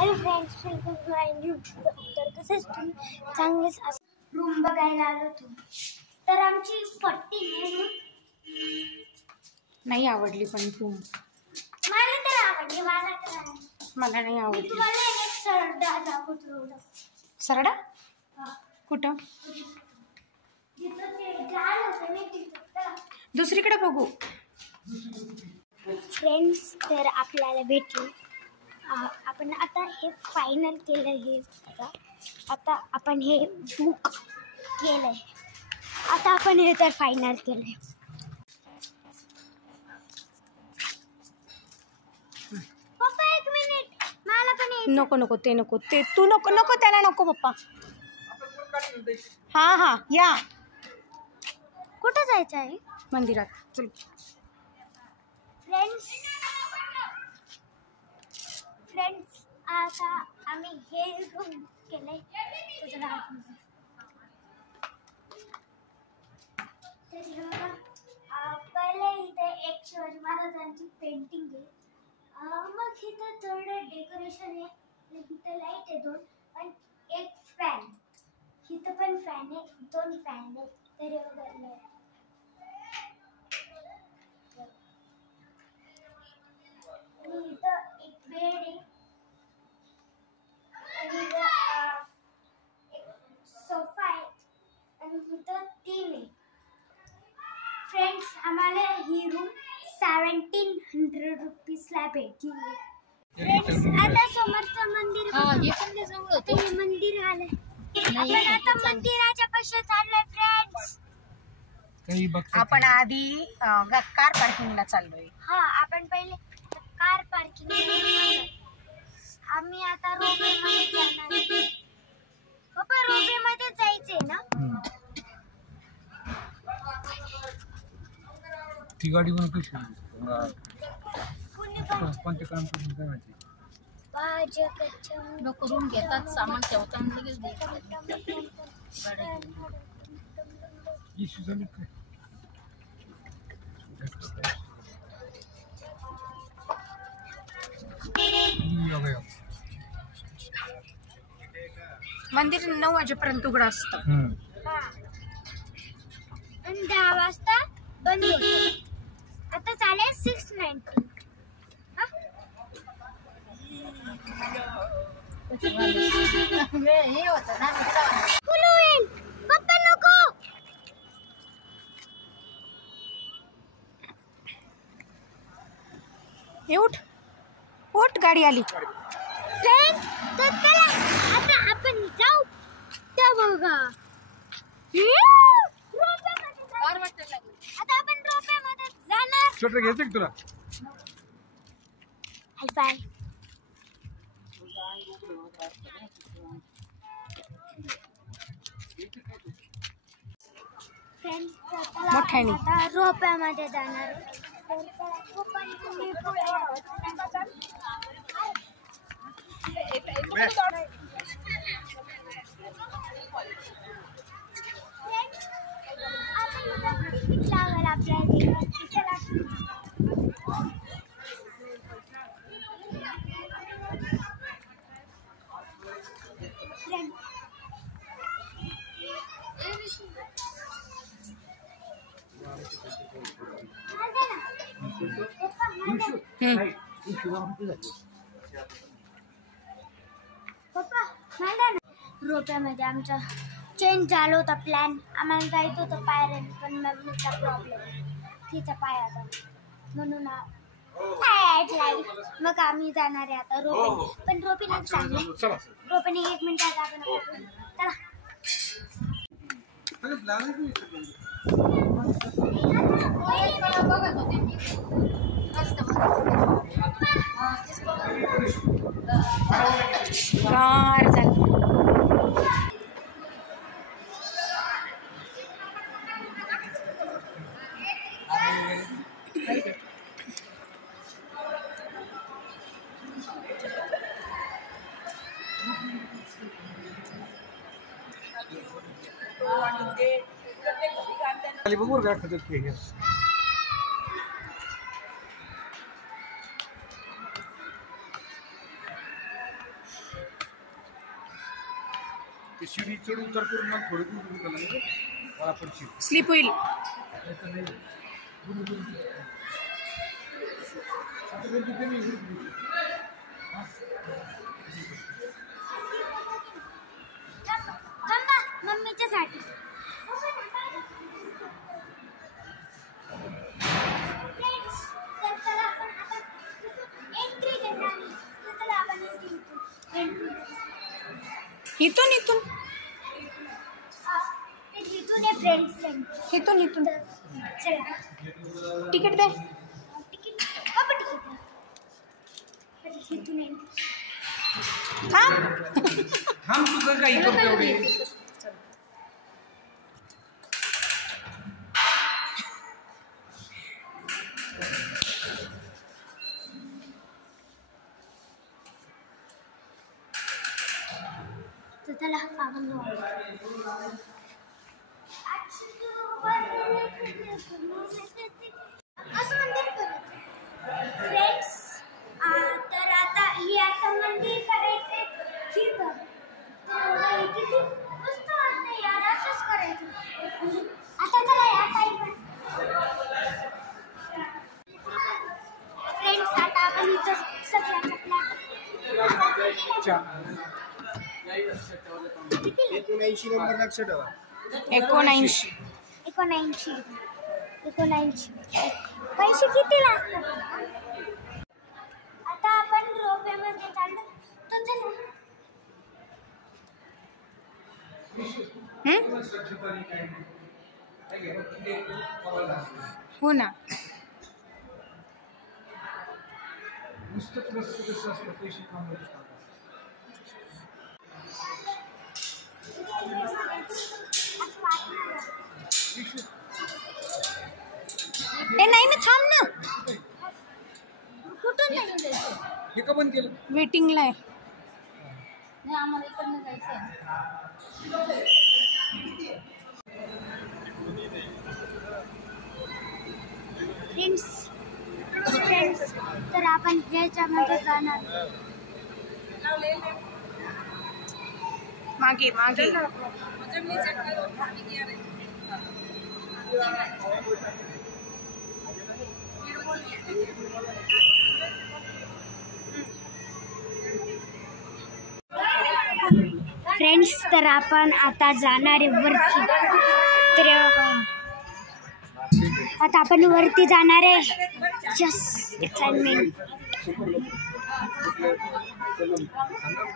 Hello friends, welcome to my new blog. तर कसंच तुम्ही चांगलेच असं रूम बघायला आलो तुम्ही. तर आमची 40 नाही आवडली पण रूम मला तर आवडली. मला नाही आवडली. तुम्हाला एक सरडा दाखवतो. सरडा कुठं? दुसरीकडे बघू. फ्रेंड्स, तर आपल्याला भेटली. आपण आता हे फायनल केलं. हे आता आपण हे बुक केलंय. आता आपण हे तर फायनल केलंय. पप्पा एक मिनिट, मला पण नको नको ते नको, ते तू नको नको, त्याला नको पप्पा. हा हा या. कुठं जायचं आहे? मंदिरात चल. फ्रेंड्स आता आम्ही हे रूम केलंय. पहिले इथे एक शिवाजी महाराजांची पेंटिंग आहे. मग इथं थोडं डेकोरेशन आहे. इथं लाईट आहे 2 आणि एक फॅन. इथं पण फॅन आहे, 2 फॅन आहे. तरी वगैरे इथं एक बेड आहे आणि एक सोफा आहे आणि इथं 3 आहे. फ्रेंड्स, आम्हाला ही रूम 1700 रुपीजला भेटली. फ्रेंड्स, आता समोरचं मंदिर हे मंदिर आलंय. आपण आता मंदिराच्या पाशी चाललोय. फ्रेंड्स, आपण आधी कार पार्किंगला चाललोय. हा, आपण पहिले कार पार्किंग. आम्ही आता रोबे मध्ये जाणार. पप्पा, रोबे मध्ये जायचंय ना? ती गाडी पण कशी कोणते काम करून काय माहिती. लोक रूम घेतात, सामान ठेवतात, लगेच मंदिर 9 वाजेपर्यंत उघडं असतं. आणि 10 वाजता बंद होतं. आता चालेल 6:90. हे होतं ना. पप्पा नको. उठ उठ, गाडी आली. फ्रेंड्स, तर चला आता आपण जाऊ. त्या बघा आता आपण रोप्यामध्ये जाणार. स्वेटर घ्यायचं का तुला? Hi bye. फ्रेंड्स, मोठ्याने आता रोप्यामध्ये जाणार. तिकीट लागेल आपल्याला. रोप्यामध्ये आमचा चेंज झालं होता प्लॅन. आम्हाला जायचं होतं पायऱ्याने, पण मम्मीचा प्रॉब्लेम, तिचा पायाचा, म्हणून मग आम्ही जाणार आहे आता रोपे. पण रोपीला चांगलं रोपीने 1 मिनिटात आपण चला. कार झाली. खाली बघू का खात्यात की हे. ते शिडी चढ उतार करून मग थोडी दूर मला पडशील स्लिप होईल. मम्मीच्यासाठी इथून इथून इथून इथून तिकीट दे. थांब तुझं काही करतो एवढे. चला असं मंदिर करत फ्रेंड्स. तर आता हे असं मंदिर करायचं किती मस्त वाटतं यार. असंच करायचं आता. चला या साईडवर फ्रेंड्स. आता आपण इथं सगळ्यांचा प्लॅन 79 नंबर लक्षात ठेवा. 79. पैसे किती लागतात? आता आपण रोप्यामध्ये चाललो तर चला. हो ना. नुसतं कसं असतं पैसे कमवायचे. ए नाही ना, थांब ना. कुठून हे का बंद केलं? वेटिंगला आहे. नाही आम्हाला इकडनं जायचं आहे. फ्रेंड्स तर आपण याच्यामध्ये जाणार. मागे मागे. फ्रेंड्स तर आपण आता जाणार आहे वरती. तर आता आपण वरती जाणार आहे. Just excitement.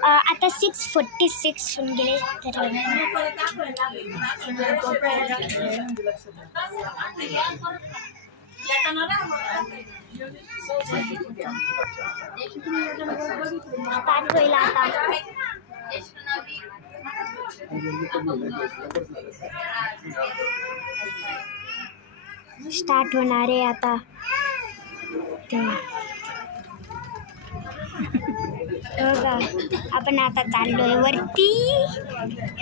आता 6:46 होऊन गेले. तर स्टार्ट होईल आता. स्टार्ट होणार आहे आता. बघा आपण आता चाललोय वरती.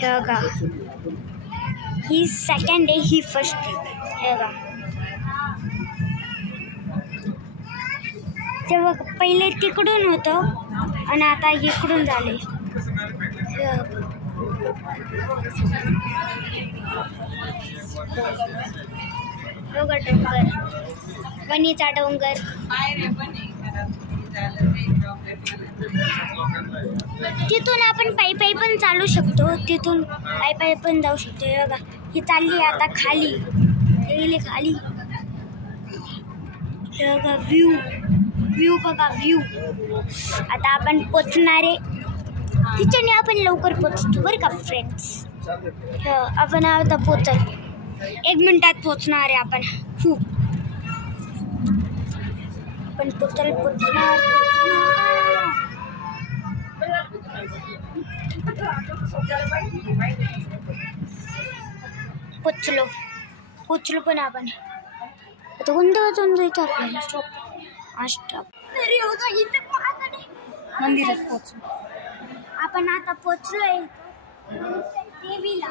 बघा ही सेकंड आहे, ही फर्स्ट आहे. बघा ते बघ पहिले तिकडून होतं आणि आता इकडून झाले. बघा डोंगर, वणीचा डोंगर. तिथून आपण पायी पण चालू शकतो. तिथून पायी पण जाऊ शकतो. बघा ही चालली आता खाली. गेली खाली. बघा व्ह्यू बघा व्ह्यू. आता आपण पोचणारे तिच्याने आपण लवकर पोचतो बरं का फ्रेंड्स. आपण आता पोचल 1 मिनिटात पोचणार आहे आपण. आपण पोचणार. पोचलो पण आपण आता कोणतं जायचं आपल्याला. स्टॉप. मंदिरात पोच. आपण आता पोचलोय देवीला.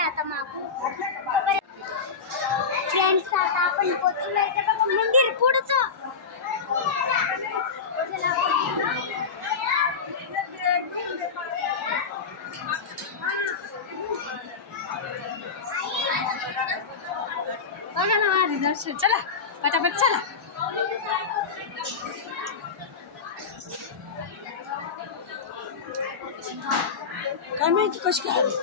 आता मागून फ्रेंड्स आता आपण पोचलोय. मंदिर पुढचं. असेल. चला पटापट चला. काय माहिती कशी काय आली.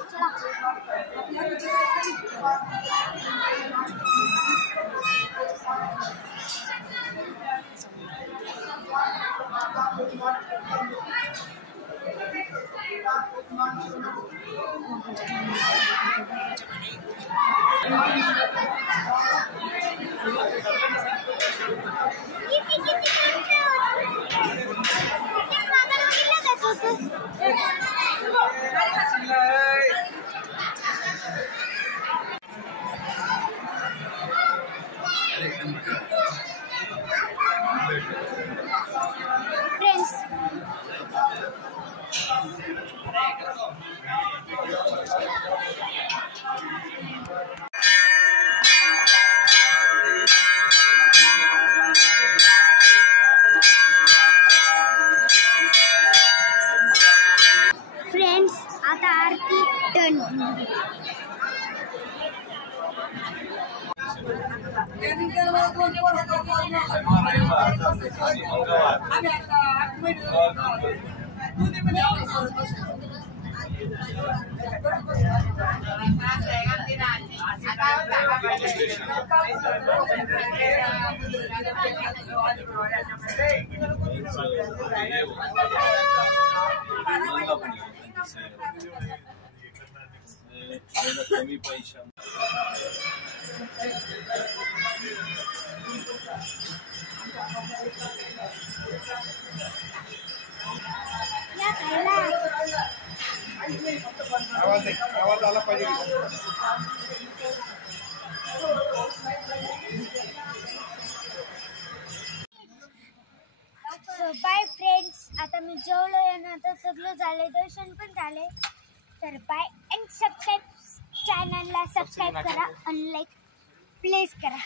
फ्रेंड्स आता आरती डन. कमी पैसा आवाज आला पाहिजे. Bye friends. आता मी जेवलो आहे ना, आता सगळं झालंय, दर्शन पण झालंय. तर बाय अँड सबस्क्राईब, चॅनलला सबस्क्राईब करा आणि लाईक प्लीज करा.